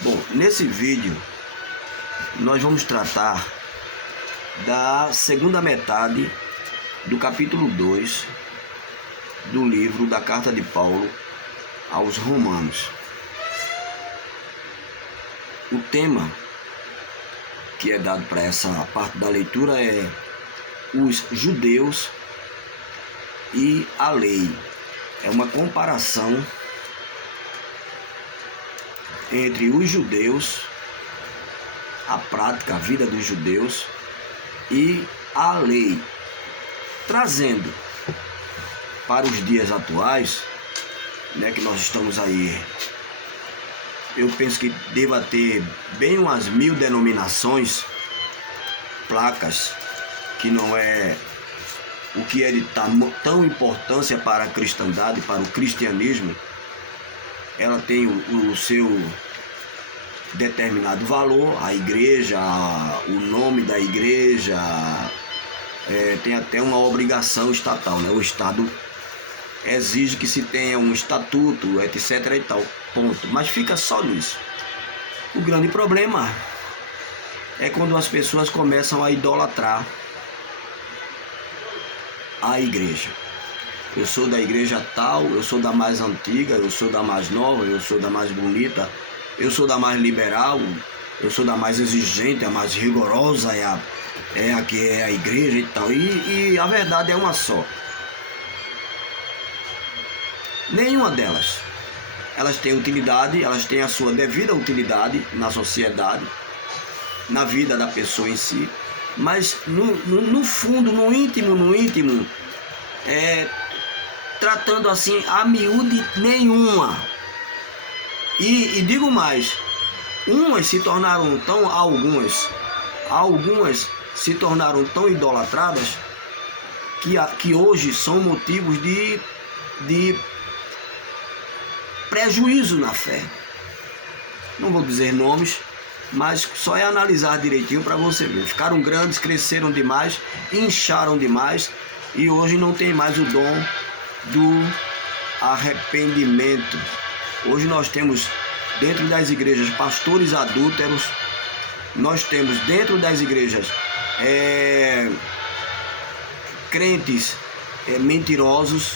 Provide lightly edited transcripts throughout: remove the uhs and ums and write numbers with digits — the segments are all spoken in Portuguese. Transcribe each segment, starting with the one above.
Bom, nesse vídeo nós vamos tratar da segunda metade do capítulo 2 do livro da Carta de Paulo aos Romanos. O tema que é dado para essa parte da leitura é os judeus e a lei. É uma comparação entre os judeus, a prática, a vida dos judeus e a lei, trazendo para os dias atuais, que nós estamos aí. Eu penso que deva ter bem umas 1000 denominações, placas, que não é o que é de tão importância para a cristandade, para o cristianismo. Ela tem o seu determinado valor, a igreja, o nome da igreja, tem até uma obrigação estatal, O Estado exige que se tenha um estatuto, etc. e tal, ponto. Mas fica só nisso. O grande problema é quando as pessoas começam a idolatrar a igreja. Eu sou da igreja tal, eu sou da mais antiga, eu sou da mais nova, eu sou da mais bonita, eu sou da mais liberal, eu sou da mais exigente, a mais rigorosa, é a que é a igreja e tal. E a verdade é uma só. Nenhuma delas. Elas têm utilidade, elas têm a sua devida utilidade na sociedade, na vida da pessoa em si, mas no fundo, no íntimo, tratando assim a miúde nenhuma. E digo mais, algumas se tornaram tão idolatradas que hoje são motivos de prejuízo na fé. Não vou dizer nomes, mas só é analisar direitinho para você ver. Ficaram grandes, cresceram demais, incharam demais e hoje não tem mais o dom do arrependimento. Hoje nós temos dentro das igrejas pastores adúlteros, nós temos dentro das igrejas crentes mentirosos,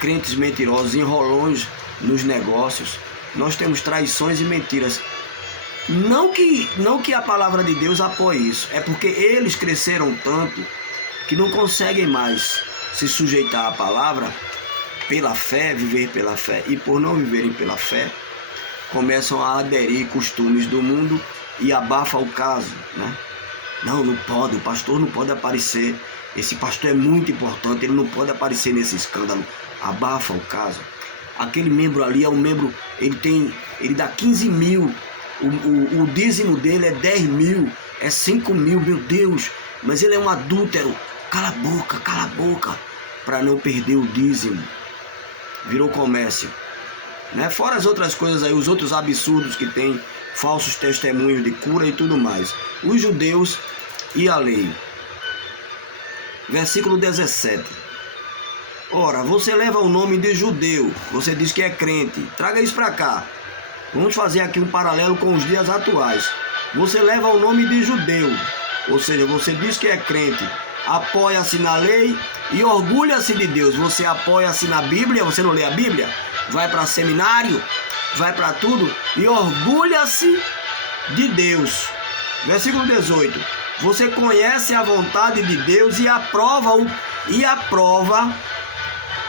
crentes mentirosos, enrolões nos negócios. Nós temos traições e mentiras. Não que a palavra de Deus apoie isso, é porque eles cresceram tanto que não conseguem mais se sujeitar à palavra pela fé, viver pela fé, e por não viverem pela fé, começam a aderir costumes do mundo e abafa o caso, Não pode, o pastor não pode aparecer, esse pastor é muito importante, ele não pode aparecer nesse escândalo, abafa o caso. Aquele membro ali é um membro, ele dá 15 mil, o dízimo dele é 10 mil, é 5 mil, meu Deus, mas ele é um adúltero. Cala a boca, para não perder o dízimo. Virou comércio, Fora as outras coisas aí, os outros absurdos que tem, falsos testemunhos de cura e tudo mais. Os judeus e a lei. Versículo 17. Ora, você leva o nome de judeu, você diz que é crente. Traga isso para cá. Vamos fazer aqui um paralelo com os dias atuais. Você leva o nome de judeu, ou seja, você diz que é crente, apoia-se na lei e orgulha-se de Deus. Você apoia-se na Bíblia, você não lê a Bíblia, vai para seminário, vai para tudo e orgulha-se de Deus. Versículo 18. Você conhece a vontade de Deus e aprova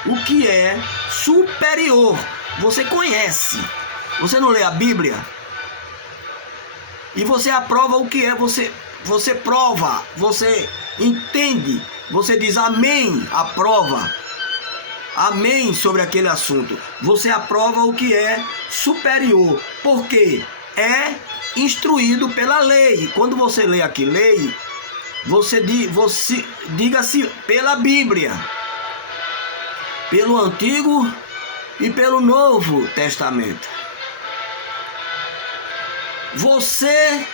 o que é superior. Você conhece. Você não lê a Bíblia? E você aprova o que é, você prova, você entende, você diz amém, aprova, amém sobre aquele assunto. Você aprova o que é superior, porque é instruído pela lei. Quando você lê aqui lei, você diga-se pela Bíblia, pelo Antigo e pelo Novo Testamento. Você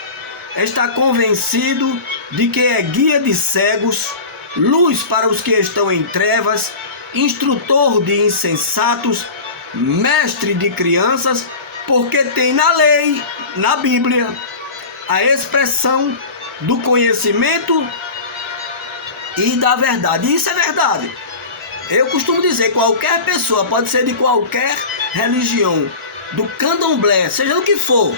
está convencido de que é guia de cegos, luz para os que estão em trevas, instrutor de insensatos, mestre de crianças Porque tem na lei, na Bíblia, a expressão do conhecimento e da verdade. Isso é verdade. Eu costumo dizer, qualquer pessoa, pode ser de qualquer religião, do candomblé, seja do que for,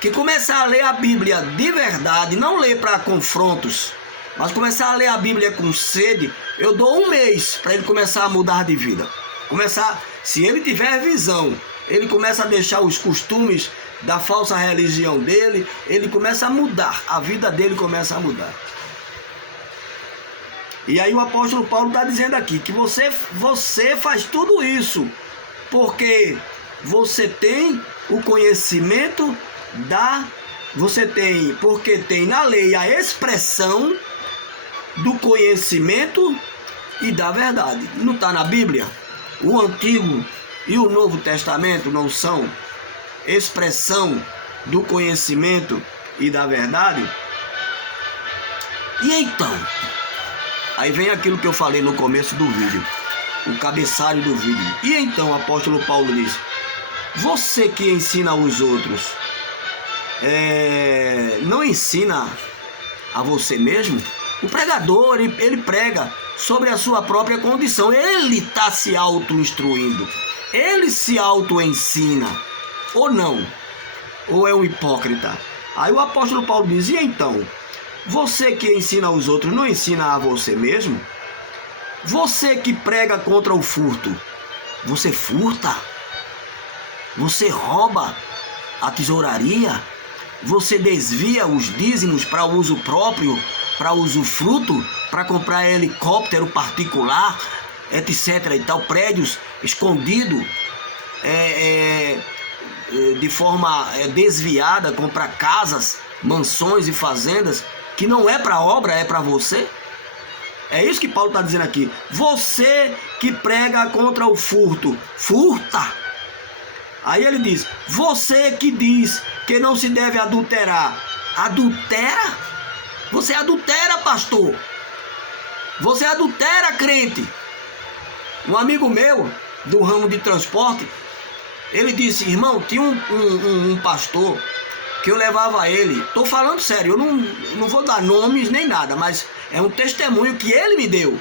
que começar a ler a Bíblia de verdade, não ler para confrontos, mas começar a ler a Bíblia com sede, eu dou 1 mês para ele começar a mudar de vida. Se ele tiver visão, ele começa a deixar os costumes da falsa religião dele, ele começa a mudar, a vida dele começa a mudar. E aí o apóstolo Paulo está dizendo aqui que você faz tudo isso porque você tem o conhecimento porque tem na lei a expressão do conhecimento e da verdade. Não está na Bíblia? O Antigo e o Novo Testamento não são expressão do conhecimento e da verdade? E então? Aí vem aquilo que eu falei no começo do vídeo, o cabeçalho do vídeo. E então o apóstolo Paulo diz: você que ensina aos outros, não ensina a você mesmo? O pregador, ele prega sobre a sua própria condição. Ele está se auto-instruindo. Ele se auto-ensina. Ou não? Ou é um hipócrita? Aí o apóstolo Paulo diz: e então? Você que ensina aos outros, não ensina a você mesmo? Você que prega contra o furto, você furta? Você rouba a tesouraria? Você desvia os dízimos para uso próprio, para usufruto, para comprar helicóptero particular, etc. e tal, prédios escondidos, de forma desviada, comprar casas, mansões e fazendas, que não é para obra, é para você? É isso que Paulo está dizendo aqui. Você que prega contra o furto, furta. Aí ele diz: você que diz que não se deve adulterar, adultera? Você adultera, pastor? Você adultera, crente? Um amigo meu, do ramo de transporte, ele disse: irmão, tinha um pastor que eu levava ele. Estou falando sério, eu não vou dar nomes nem nada, mas é um testemunho que ele me deu.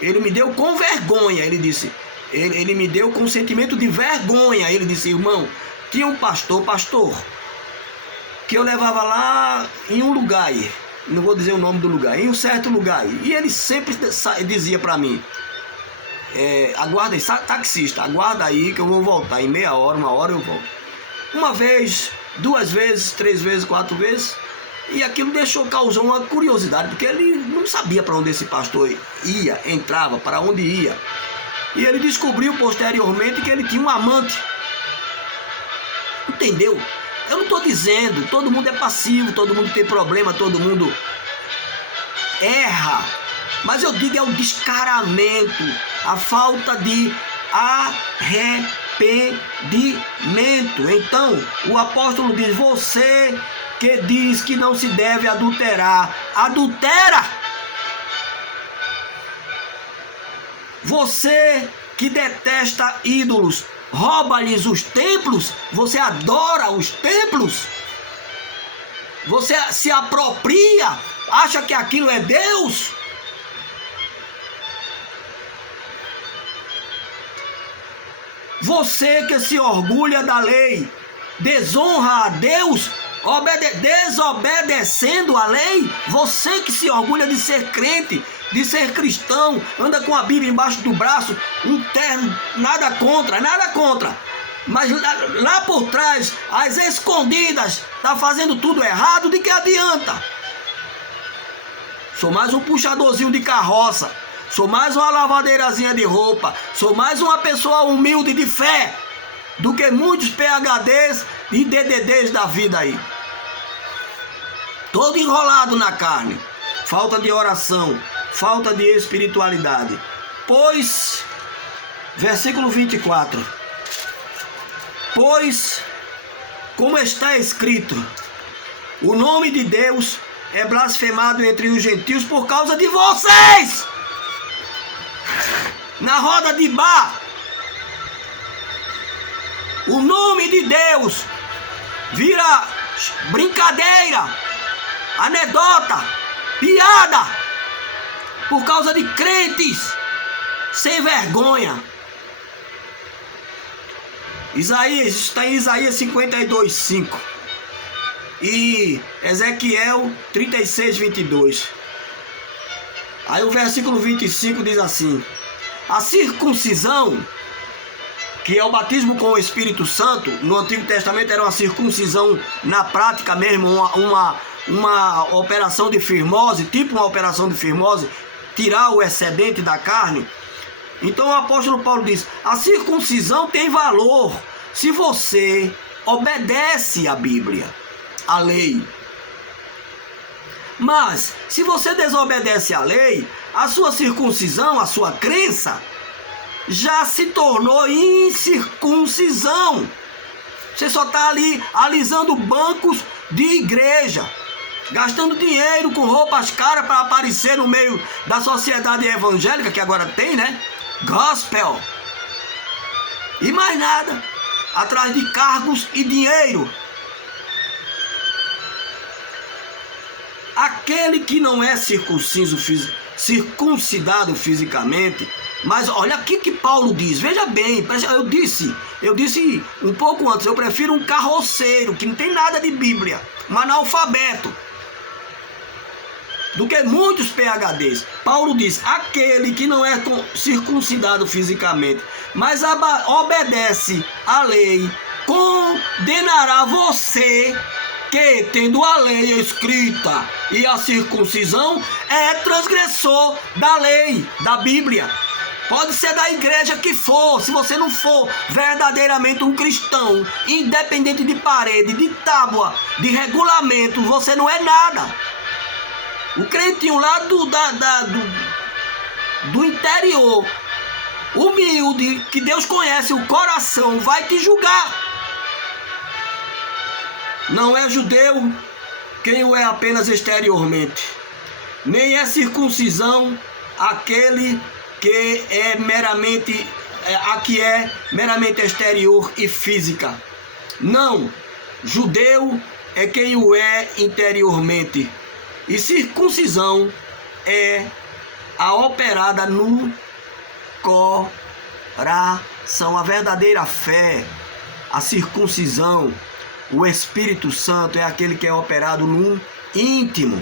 Ele me deu com vergonha. Ele disse, ele me deu com sentimento de vergonha. Ele disse: irmão, tinha um pastor, que eu levava lá em um lugar, não vou dizer o nome do lugar, em um certo lugar, e ele sempre dizia para mim: aguarda aí, taxista, aguarda aí que eu vou voltar em meia hora, 1 hora eu volto. Uma vez, 2 vezes, 3 vezes, 4 vezes, e aquilo causou uma curiosidade, porque ele não sabia para onde esse pastor ia, entrava, para onde ia. E ele descobriu posteriormente que ele tinha um amante. Entendeu? Eu não estou dizendo, todo mundo é passivo, todo mundo tem problema, todo mundo erra. Mas eu digo, é o descaramento, a falta de arrependimento. Então, o apóstolo diz: você que diz que não se deve adulterar, adultera. Você que detesta ídolos, rouba-lhes os templos, você adora os templos, você se apropria, acha que aquilo é Deus. Você que se orgulha da lei, desonra a Deus, desobedecendo a lei. Você que se orgulha de ser crente, de ser cristão, anda com a Bíblia embaixo do braço, um terno, nada contra, mas lá por trás, às escondidas, está fazendo tudo errado. De que adianta? Sou mais um puxadorzinho de carroça, sou mais uma lavadeirazinha de roupa, sou mais uma pessoa humilde de fé do que muitos PhDs e DDDs da vida aí. Todo enrolado na carne, falta de oração, falta de espiritualidade. Pois, versículo 24: pois, como está escrito, o nome de Deus é blasfemado entre os gentios por causa de vocês. Na roda de bar, O nome de Deus vira brincadeira, anedota, piada, por causa de crentes sem vergonha. Isaías, está em Isaías 52:5 e Ezequiel 36:22. Aí o versículo 25 diz assim: a circuncisão, que é o batismo com o Espírito Santo, no Antigo Testamento era uma circuncisão na prática mesmo, uma operação de firmose, tipo uma operação de firmose, tirar o excedente da carne. Então o apóstolo Paulo diz: a circuncisão tem valor se você obedece à Bíblia, à lei. Mas se você desobedece à lei, a sua circuncisão, a sua crença, já se tornou incircuncisão. Você só está ali alisando bancos de igreja, gastando dinheiro com roupas caras para aparecer no meio da sociedade evangélica que agora tem, né? Gospel. E mais nada. Atrás de cargos e dinheiro. Aquele que não é circuncidado fisicamente, mas olha aqui que Paulo diz, veja bem, eu disse um pouco antes, eu prefiro um carroceiro que não tem nada de Bíblia, um analfabeto, do que muitos PhDs. Paulo diz: aquele que não é circuncidado fisicamente, mas obedece à lei, condenará você, que tendo a lei escrita e a circuncisão é transgressor da lei, da Bíblia. Pode ser da igreja que for, se você não for verdadeiramente um cristão, independente de parede, de tábua, de regulamento, você não é nada. O crentinho lá do interior, humilde, que Deus conhece o coração, vai te julgar. Não é judeu quem o é apenas exteriormente, nem é circuncisão aquele que é meramente exterior e física. Não, judeu é quem o é interiormente, e circuncisão é a operada no coração, a verdadeira fé, a circuncisão. O Espírito Santo é aquele que é operado no íntimo,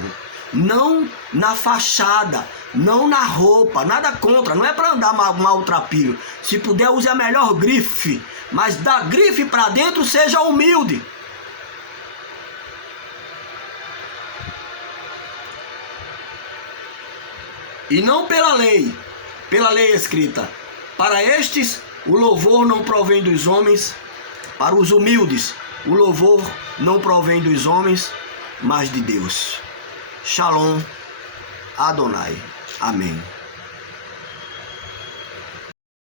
não na fachada, não na roupa, nada contra, não é para andar maltrapilho. Se puder, use a melhor grife, mas da grife para dentro seja humilde. E não pela lei escrita. Para estes, o louvor não provém dos homens, para os humildes, o louvor não provém dos homens, mas de Deus. Shalom Adonai. Amém.